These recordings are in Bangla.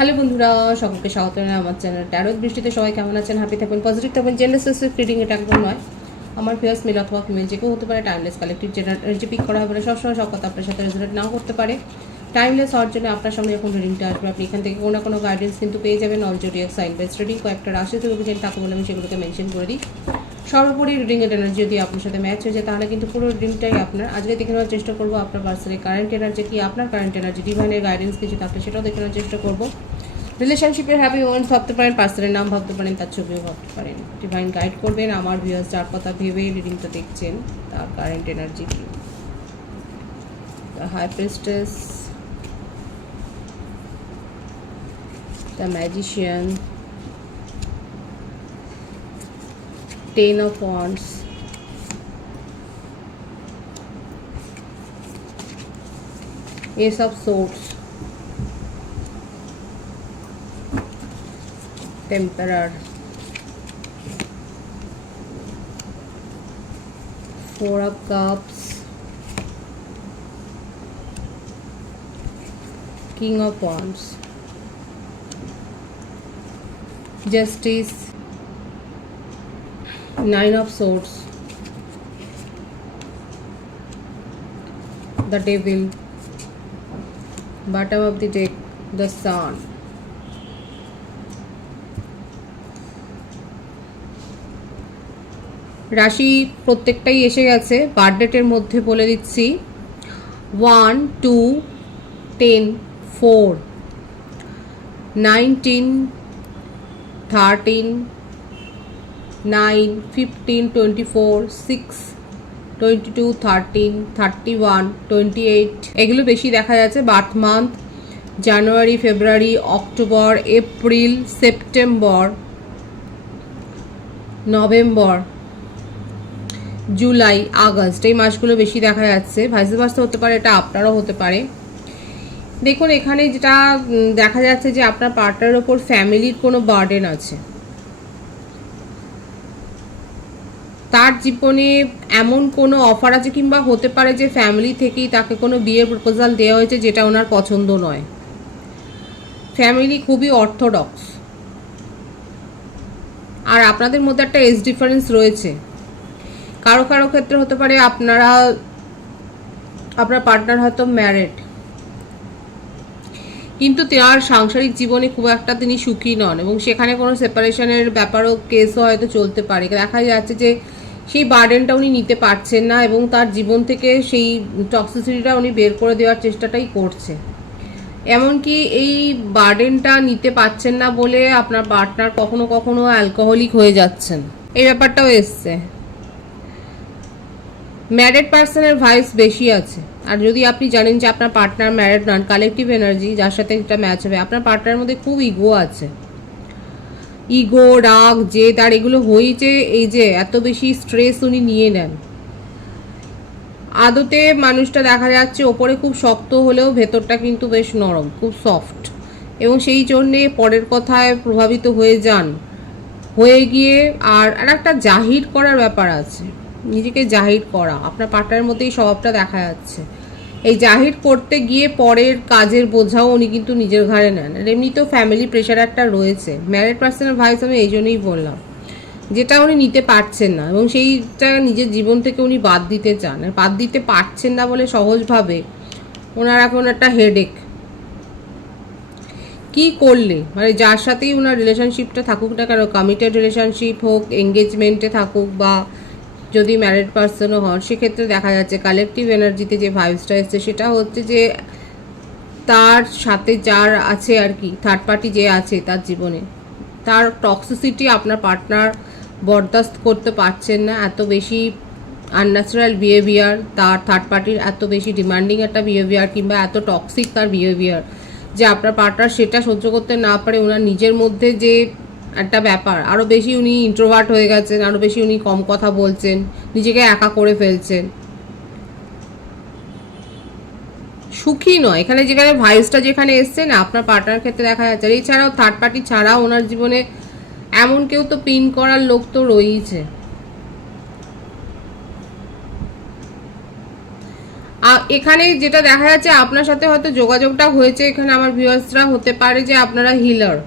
হ্যালো বন্ধুরা, সকলকে স্বাগত জানাই আমার চ্যানেল ট্যারো দৃষ্টিতে। সবাই কেমন আছেন? হ্যাপি থাকবেন, পজিটিভ থাকবেন। জেন্ডার স্পেসিফিক রিডিং এটা একদম নয়। আমার ফেয়ার্স মেল অথবা ফিমেল যে কেউ হতে পারে। টাইমলেস কালেক্টিভ জেনারেল পিক করা হবে না। সবসময় সব কথা আপনার সাথে রেজোনেট নাও করতে পারে। টাইমলেস হওয়ার জন্য আপনার সামনে যখন রিডিংটা আসবে, আপনি এখান থেকে কোনো না কোনো গাইডেন্স কিন্তু পেয়ে যাবেন। All zodiac sign base reading কয়েকটা রাশি থেকে অভিযান থাকে বলে আমি সেগুলোকে মেনশন করে দিই। সর্বোপরি রিডিংয়ের এনার্জি যদি আপনার সাথে ম্যাচ হয়ে যায়, তাহলে কিন্তু পুরো রিডিংটাই আপনার। আজকে দেখে নেওয়ার চেষ্টা করবো আপনার পার্সনের কারেন্ট এনার্জি কি, আপনার কারেন্ট এনার্জি ডিভাইনের গাইডেন্স কিছু থাকলে সেটাও দেখে নেওয়ার চেষ্টা করবো। রিলেশনশিপের হ্যাপি মোমেন্টস ভাবতে পারেন, পার্সনের নাম ভাবতে পারেন, তার ছবিও ভাবতে পারেন। ডিভাইন গাইড করবেন আমার ভিউয়ার্স যার কথা ভেবে রিডিংটা দেখছেন, তার কারেন্ট এনার্জি কি। The high priestess, the magician, 10 of Wands, Ace of Swords, Temperor, 4 of Cups, King of Wands, Justice, 9 of Swords, the Devil, bottom of the deck, the Sun. রাশি প্রত্যেকটাই এসে গেছে। বার্থডেটের মধ্যে বলে দিচ্ছি 1, 2, 10, 4, 19, 13, 9, 15, 24, 6, 22, 13, 31, 28 এগুলো বেশি দেখা যাচ্ছে। Birth month January, February, October, April, September, November, July, August এই মাসগুলো বেশি দেখা যাচ্ছে। ভাইস ভার্সা হতে পারে, এটা আপনারও হতে পারে। দেখুন এখানে যেটা দেখা যাচ্ছে যে আপনার পার্টনারের ওপর ফ্যামিলির কোনো বার্ডেন আছে। তার জীবনে এমন কোনো অফার আছে, কিংবা হতে পারে যে ফ্যামিলি থেকেই তাকে কোনো বিয়ের প্রপোজাল দেওয়া হয়েছে যেটা ওনার পছন্দ নয়। ফ্যামিলি খুবই অর্থোডক্স, আর আপনাদের মধ্যে একটা এজ ডিফারেন্স রয়েছে। কারো কারো ক্ষেত্রে হতে পারে আপনার পার্টনার হয়তো ম্যারিড, কিন্তু তার সাংসারিক জীবনে খুব একটা তিনি সুখী নন, এবং সেখানে কোনো সেপারেশনের ব্যাপারও কেসও হয়তো চলতে পারে। দেখা যাচ্ছে যে সেই বার্ডেনটা উনি নিতে পারছেন না, এবং তার জীবন থেকে সেই টক্সিসিটিটা উনি বের করে দেওয়ার চেষ্টাটাই করছে। এমনকি এই বার্ডেনটা নিতে পারছেন না বলে আপনার পার্টনার কখনো কখনো অ্যালকোহলিক হয়ে যাচ্ছেন, এই ব্যাপারটাও এসছে। ম্যারিড পার্সনের ভাইস বেশি আছে। আর যদি আপনি জানেন যে আপনার পার্টনার ম্যারিড নন, কালেকটিভ এনার্জি যার সাথে এটা ম্যাচ হবে, আপনার পার্টনারের মধ্যে খুব ইগো আছে। ইগো, রাগ, জেদ আর এগুলো হয়েছে। এই যে এত বেশি স্ট্রেস উনি নিয়ে নেন। আদতে মানুষটা দেখা যাচ্ছে ওপরে খুব শক্ত হলেও ভেতরটা কিন্তু বেশ নরম, খুব সফট, এবং সেই জন্যে পরের কথায় প্রভাবিত হয়ে যান, হয়ে গিয়ে আর একটা জাহির করার ব্যাপার আছে। নিজেকে জাহির করা আপনার পার্টনারের মধ্যেই স্বভাবটা দেখা যাচ্ছে। এই জাহির করতে গিয়ে পরের কাজের বোঝাও উনি কিন্তু নিজের ঘাড়ে নেন। আর এমনিতেও ফ্যামিলি প্রেশার একটা রয়েছে। ম্যারিড পার্সনের ভাইস আমি এই জন্যই বললাম, যেটা উনি নিতে পারছেন না, এবং সেইটা নিজের জীবন থেকে উনি বাদ দিতে চান। আর বাদ দিতে পারছেন না বলে সহজভাবে ওনার এখন একটা হেডেক। কি করলে মানে যার সাথেই ওনার রিলেশনশিপটা থাকুক না কেন, কমিটেড রিলেশনশিপ হোক, এঙ্গেজমেন্টে থাকুক, বা যদি ম্যারিড পার্সনও হন, সেক্ষেত্রে দেখা যাচ্ছে কালেকটিভ এনার্জিতে যে ভাইবসটা এসছে সেটা হচ্ছে যে তার সাথে যার আছে আর কি, থার্ড পার্টি যে আছে তার জীবনে, তার টক্সিসিটি আপনার পার্টনার বরদাস্ত করতে পারছেন না। এত বেশি আনন্যাচারাল বিহেভিয়ার তার, থার্ড পার্টির এত বেশি ডিমান্ডিং একটা বিহেভিয়ার, কিংবা এত টক্সিক তার বিহেভিয়ার যে আপনার পার্টনার সেটা সহ্য করতে না পারে। ওনার নিজের মধ্যে যে একটা ব্যাপার, আরও বেশি উনি ইন্ট্রোভার্ট হয়ে গেছেন, আরও বেশি উনি কম কথা বলছেন, নিজেকে একা করে ফেলছেন, সুখী নয়। এখানে যেখানে ভাইসটা যেখানে এসছে না আপনার পার্টনার ক্ষেত্রে দেখা যাচ্ছে। এছাড়াও থার্ড পার্টি ছাড়াও ওনার জীবনে এমন কেউ তো পিন করার লোক তো রয়েছে। এখানে যেটা দেখা যাচ্ছে আপনার সাথে হয়তো যোগাযোগটা হয়েছে, এখানে আমার ভিউয়ার্সরা হতে পারে যে আপনারা হিলার,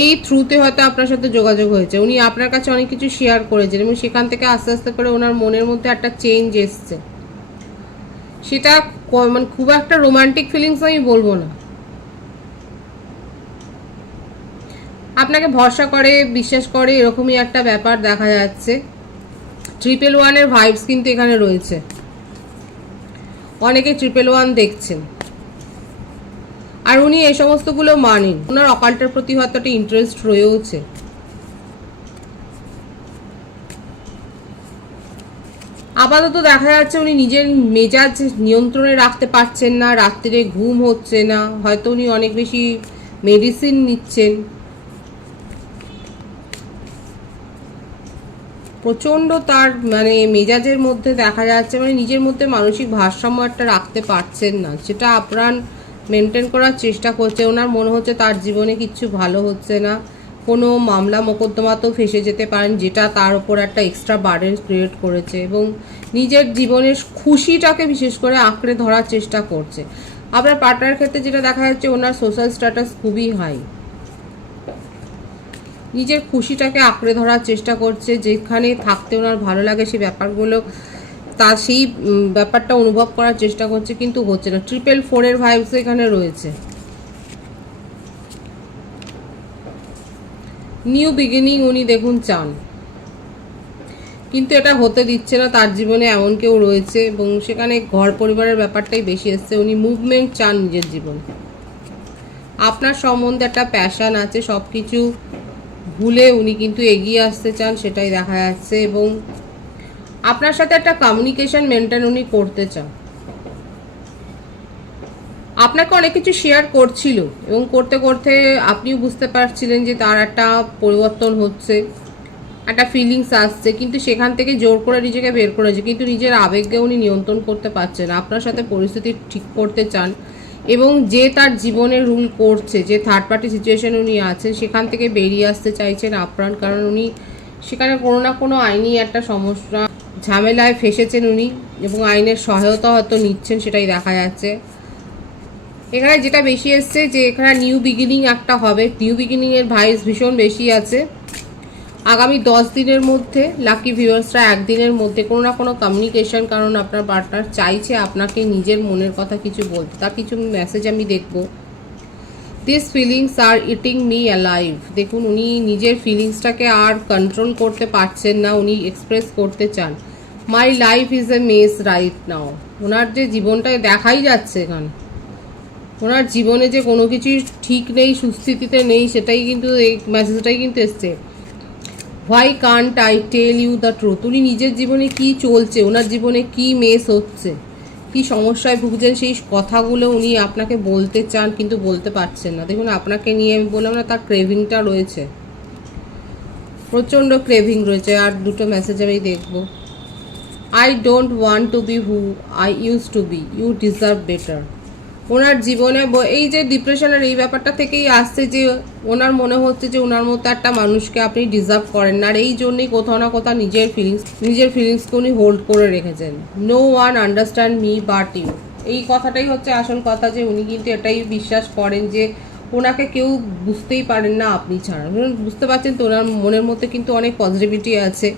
এই থ্রুতে হয়তো আপনার সাথে যোগাযোগ হয়েছে, উনি আপনার কাছে অনেক কিছু শেয়ার করেছেন এবং সেখান থেকে আস্তে আস্তে করে ওনার মনের মধ্যে একটা চেঞ্জ এসছে। সেটা মানে খুব একটা রোমান্টিক ফিলিংস আমি বলবো না, আপনাকে ভরসা করে বিশ্বাস করে এরকমই একটা ব্যাপার দেখা যাচ্ছে। 111 ভাইবস কিন্তু এখানে রয়েছে, অনেকে 111 দেখছেন আর উনি এই সমস্তগুলো মানেন, ওনার অকাল্টের প্রতি হয়তো একটা ইন্টারেস্ট রয়েছে। আপাতত দেখা যাচ্ছে উনি নিজের মেজাজ নিয়ন্ত্রণে রাখতে পারছেন না, রাত্রিরে ঘুম হচ্ছে না, হয়তো উনি অনেক বেশি মেডিসিন নিচ্ছেন, প্রচণ্ড তার মানে মেজাজের মধ্যে দেখা যাচ্ছে মানে নিজের মধ্যে মানসিক ভারসাম্য একটা রাখতে পারছেন না, যেটা আপনার মেনটেন করার চেষ্টা করছে। ওনার মনে হচ্ছে তার জীবনে কিচ্ছু ভালো হচ্ছে না, কোনো মামলা মোকদ্দমাতেও ফেসে যেতে পারেন, যেটা তার উপর একটা এক্সট্রা বার্ডেন ক্রিয়েট করেছে এবং নিজের জীবনের খুশিটাকে বিশেষ করে আঁকড়ে ধরার চেষ্টা করছে। আপনার পার্টনারের ক্ষেত্রে যেটা দেখা যাচ্ছে ওনার সোশ্যাল স্ট্যাটাস খুবই হাই, নিজের খুশিটাকে আঁকড়ে ধরার চেষ্টা করছে, যেখানে থাকতে ওনার ভালো লাগে সেই ব্যাপারগুলো তা সেই ব্যাপারটা অনুভব করার চেষ্টা করছে, কিন্তু হচ্ছে না। 444 ভাইবস এখানে রয়েছে, নিউ বিগিনিং উনি দেখুন চান, কিন্তু এটা হতে দিচ্ছে না। তার জীবনে এমন কেউ রয়েছে এবং সেখানে ঘর পরিবারের ব্যাপারটাই বেশি এসছে, উনি মুভমেন্ট চান নিজের জীবনে, আপনার সম্বন্ধে একটা প্যাশন আছে, সব কিছু ভুলে উনি কিন্তু এগিয়ে আসতে চান, সেটাই দেখা যাচ্ছে এবং আপনার সাথে একটা কমিউনিকেশন মেনটেন উনি করতে চান। আপনাকে অনেক কিছু শেয়ার করছিল এবং করতে করতে আপনিও বুঝতে পারছিলেন যে তার একটা পরিবর্তন হচ্ছে, একটা ফিলিংস আসছে, কিন্তু সেখান থেকে জোর করে নিজেকে বের করেছে, কিন্তু নিজের আবেগকে উনি নিয়ন্ত্রণ করতে পারছেন। আপনার সাথে পরিস্থিতি ঠিক করতে চান এবং যে তার জীবনে রুল করছে, যে থার্ড পার্টি সিচুয়েশন উনি আছেন সেখান থেকে বেরিয়ে আসতে চাইছেন আপ্রাণ, কারণ উনি সেখানে কোনো না কোনো আইনি একটা সমস্যা ঝামেলায় ফেসেছেন উনি এবং আইনের সহায়তা হয়তো নিচ্ছেন, সেটাই দেখা যাচ্ছে। এখানে যেটা বেশি এসছে যে এখানে নিউ বিগিনিং একটা হবে, নিউ বিগিনিংয়ের ভাইস ভীষণ বেশি আছে। আগামী 10 দিনের মধ্যে লাকি ভিউয়ার্সরা একদিনের মধ্যে কোনো না কোনো কমিউনিকেশন, কারণ আপনার পার্টনার চাইছে আপনাকে নিজের মনের কথা কিছু বলতে, তার কিছু মেসেজ আমি দেখব। This feelings are eating me alive, দেখুন উনি নিজের ফিলিংসটাকে আর কন্ট্রোল করতে পারছেন না, উনি এক্সপ্রেস করতে চান। My life is a mess right now, ওনার যে জীবনটায় দেখাই যাচ্ছে এখানে, ওনার জীবনে যে কোনো কিছুই ঠিক নেই, সুস্থিতিতে নেই, সেটাই কিন্তু এই মেসেজটাই কিন্তু এসছে। Why can't I tell you the truth, উনি নিজের জীবনে কি চলছে, ওনার জীবনে কি মেস হচ্ছে, কি সমস্যায় ভুগছেন, সেই কথাগুলো উনি আপনাকে বলতে চান কিন্তু বলতে পারছেন না। দেখুন আপনাকে নিয়ে আমি বললাম না, তার ক্রেভিংটা রয়েছে, প্রচণ্ড ক্রেভিং রয়েছে। আর দুটো মেসেজ আমি দেখব। I don't want to be who I used to be, you deserve better. ওনার জীবনে এই যে ডিপ্রেশনের এই ব্যাপারটা থেকেই আসছে যে ওনার মনে হচ্ছে যে ওনার মতো একটা মানুষকে আপনি ডিজার্ভ করেন না, আর এই জন্যই কোথাও না কোথাও নিজের ফিলিংসকে উনি হোল্ড করে রেখেছেন। No one understand me but you, এই কথাটাই হচ্ছে আসল কথা, যে উনি কিন্তু এটাই বিশ্বাস করেন যে ওনাকে কেউ বুঝতেই পারেন না আপনি ছাড়া। বুঝতে পারছেন তো, ওনার মনের মধ্যে কিন্তু অনেক পজিটিভিটি আছে।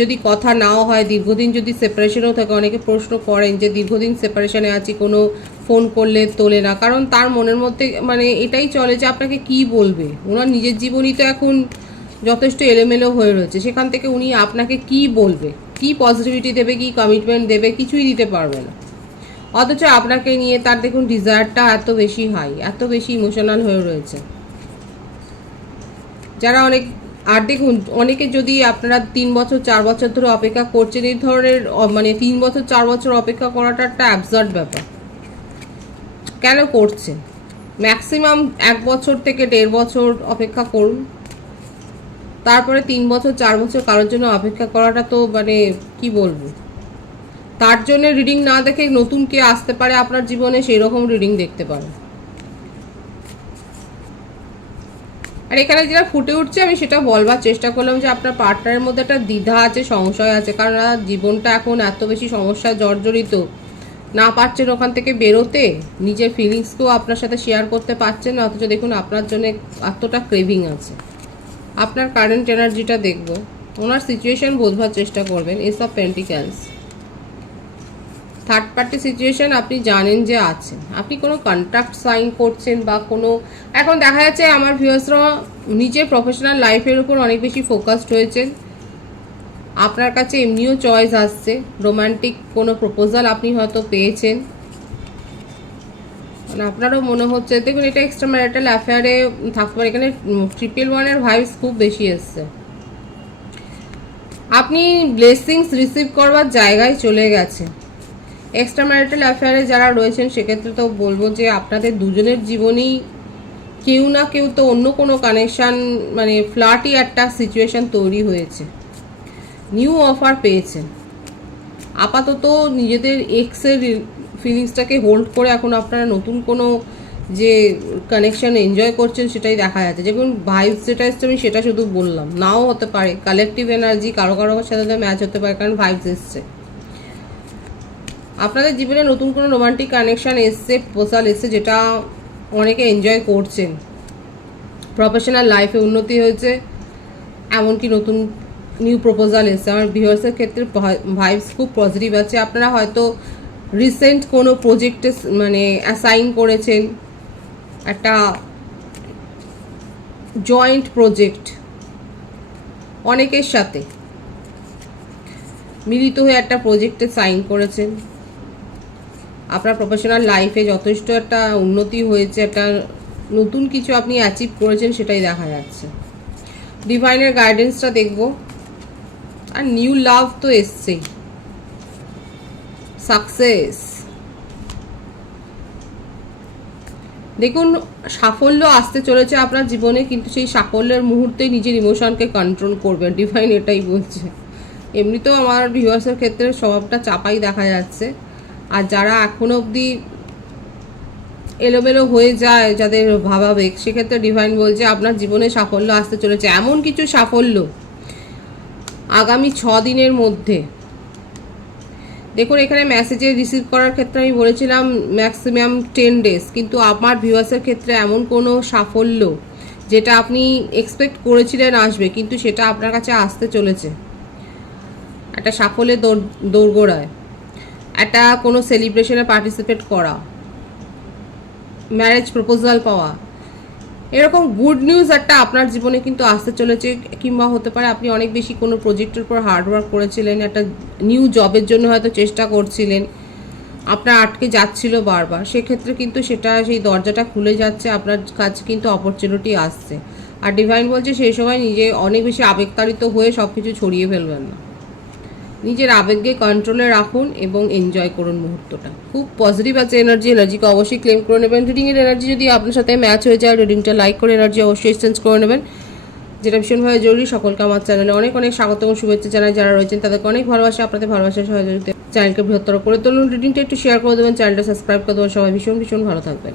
যদি কথা নাও হয়, দীর্ঘদিন যদি সেপারেশনেও থাকে, অনেকে প্রশ্ন করেন যে দীর্ঘদিন সেপারেশনে আছি, কোনো ফোন করলে তোলে না, কারণ তার মনের মধ্যে মানে এটাই চলে যে আপনাকে কি বলবে। ওনার নিজের জীবনই তো এখন যথেষ্ট এলোমেলো হয়ে রয়েছে, সেখান থেকে উনি আপনাকে কি বলবে, কি পজিটিভিটি দেবে, কি কমিটমেন্ট দেবে, কিছুই দিতে পারবে না। অথচ আপনাকে নিয়ে তার দেখুন ডিজায়ারটা এত বেশি হাই, এত বেশি ইমোশনাল হয়ে রয়েছে। যারা আর দেখুন অনেকে যদি আপনারা 3 বছর 4 বছর ধরে অপেক্ষা করছেন, এই ধরনের মানে 3 বছর 4 বছর অপেক্ষা করাটা একটা অ্যাবসার্ড ব্যাপার। কেন করছেন? ম্যাক্সিমাম 1 বছর থেকে 1.5 বছর অপেক্ষা করুন, তারপরে 3 বছর 4 বছর কারোর জন্য অপেক্ষা করাটা তো মানে কি বলবো। তার জন্য রিডিং না দেখে নতুন কে আসতে পারে আপনার জীবনে সেই রকম রিডিং দেখতে পারেন। আর এখানে যেটা ফুটে উঠছে আমি সেটা বলবার চেষ্টা করলাম যে আপনার পার্টনারের মধ্যে একটা দ্বিধা আছে, সংশয় আছে, কারণ জীবনটা এখন এত বেশি সমস্যায় জর্জরিত, না পারছেন ওখান থেকে বেরোতে, নিজের ফিলিংসকেও আপনার সাথে শেয়ার করতে পারছেন না, অথচ দেখুন আপনার জন্য এতটা ক্রেভিং আছে। আপনার কারেন্ট এনার্জিটা দেখব, ওনার সিচুয়েশন বোঝবার চেষ্টা করবেন। S of পেন্টিক্যালস, third party situation আপনি জানেন যে আছেন, আপনি কোনো কন্ট্রাক্ট সাইন করছেন বা কোনো, এখন দেখা যাচ্ছে আমার ভিউয়ার্সরা নিজের প্রফেশনাল লাইফের উপর অনেক বেশি ফোকাসড হয়েছেন। আপনার কাছে এমনিও চয়েস আসছে, রোমান্টিক কোনো প্রপোজাল আপনি হয়তো পেয়েছেন, মানে আপনারও মনে হচ্ছে, দেখুন এটা এক্সট্রা ম্যারিটাল অ্যাফেয়ারে থাকতে পারে, এখানে 111-এর ভাইবস খুব বেশি এসছে। আপনি ব্লেসিংস রিসিভ করবার জায়গায় চলে গেছেন। এক্সট্রা ম্যারিটাল অ্যাফেয়ারে যারা রয়েছেন সেক্ষেত্রে তো বলবো যে আপনাদের দুজনের জীবনেই কেউ না কেউ তো অন্য কোনো কানেকশান, মানে ফ্লার্টি একটা সিচুয়েশান তৈরি হয়েছে, নিউ অফার পেয়েছেন। আপাতত নিজেদের এক্সের ফিলিংসটাকে হোল্ড করে এখন আপনারা নতুন কোনো যে কানেকশান এনজয় করছেন সেটাই দেখা যাচ্ছে। যেমন ভাইবস যেটা এসছে আমি সেটা শুধু বললাম, নাও হতে পারে, কালেকটিভ এনার্জি কারো কারো সাথে ম্যাচ হতে পারে, কারণ ভাইবস এসছে। আপনাদের জীবনে নতুন কোনো রোমান্টিক কানেকশান এসছে, প্রপোজাল এসছে, যেটা অনেকে এনজয় করছেন। প্রফেশনাল লাইফে উন্নতি হয়েছে, এমনকি নতুন নিউ প্রপোজাল এসছে। আমার ভিউয়ার্সের ক্ষেত্রে ভাইবস খুব পজিটিভ আছে। আপনারা হয়তো রিসেন্ট কোনো প্রজেক্টে মানে অ্যাসাইন করেছেন, একটা জয়েন্ট প্রজেক্ট অনেকের সাথে মিলিত হয়ে একটা প্রজেক্টে সাইন করেছেন। আপনার প্রফেশনাল লাইফে যথেষ্ট একটা উন্নতি হয়েছে, একটা নতুন কিছু আপনি অ্যাচিভ করেছেন, সেটাই দেখা যাচ্ছে। ডিভাইনের গাইডেন্সটা দেখব, আর নিউ লাভ তো এসছেই, সাকসেস। দেখুন সাফল্য আসতে চলেছে আপনার জীবনে, কিন্তু সেই সাফল্যের মুহূর্তে নিজের ইমোশনকে কন্ট্রোল করবেন, ডিভাইন এটাই বলছে। এমনিতেও আমার ভিউয়ার্সের ক্ষেত্রে স্বভাবটা চাপাই দেখা যাচ্ছে, আর যারা এখনো অবধি এলোমেলো হয়ে যায় যাদের ভাবাবেগ, সেক্ষেত্রে ডিভাইন বলছে আপনার জীবনে সাফল্য আসতে চলেছে। এমন কিছু সাফল্য আগামী 6 দিনের মধ্যে। দেখুন এখানে মেসেজে রিসিভ করার ক্ষেত্রে আমি বলেছিলাম ম্যাক্সিমাম 10 ডেজ, কিন্তু আমার ভিউয়ার্সের ক্ষেত্রে এমন কোনো সাফল্য যেটা আপনি এক্সপেক্ট করেছিলেন আসবে, কিন্তু সেটা আপনার কাছে আসতে চলেছে। একটা সাফল্যের দোরগোড়ায়, একটা কোনো সেলিব্রেশনে পার্টিসিপেট করা, ম্যারেজ প্রপোজাল পাওয়া, এরকম গুড নিউজ একটা আপনার জীবনে কিন্তু আসতে চলেছে। কিংবা হতে পারে আপনি অনেক বেশি কোনো প্রজেক্টের উপর হার্ডওয়ার্ক করেছিলেন, একটা নিউ জবের জন্য হয়তো চেষ্টা করছিলেন, আপনার আটকে যাচ্ছিল বারবার, সেক্ষেত্রে কিন্তু সেটা সেই দরজাটা খুলে যাচ্ছে, আপনার কাছে কিন্তু অপরচুনিটি আসছে। আর ডিভাইন বলছে সেই সময় নিজে অনেক বেশি আবেগতাড়িত হয়ে সব কিছু ছড়িয়ে ফেলবেন না, নিজের আবেগকে কন্ট্রোলে রাখুন এবং এনজয় করুন মুহূর্তটা। খুব পজিটিভ আছে এনার্জিকে অবশ্যই ক্লেম করে নেবেন। রিডিংয়ের এনার্জি যদি আপনার সাথে ম্যাচ হয়ে যায়, রিডিংটা লাইক করে এনার্জি অবশ্যই এক্সচেঞ্জ করে নেবেন, যেটা ভীষণভাবে জরুরি। সকলকে আমার চ্যানেলে অনেক অনেক স্বাগত এবং শুভেচ্ছা জানাই। যারা রয়েছেন তাদেরকে অনেক ভালোবাসা, আপনাদের ভালোবাসার সহযোগিতা চ্যানেলকে বৃহত্তর করে তুলুন। রিডিংটা একটু শেয়ার করে দেবেন, চ্যানেলটা সাবস্ক্রাইব করে দেবেন। সবাই ভীষণ ভীষণ ভালো থাকবেন।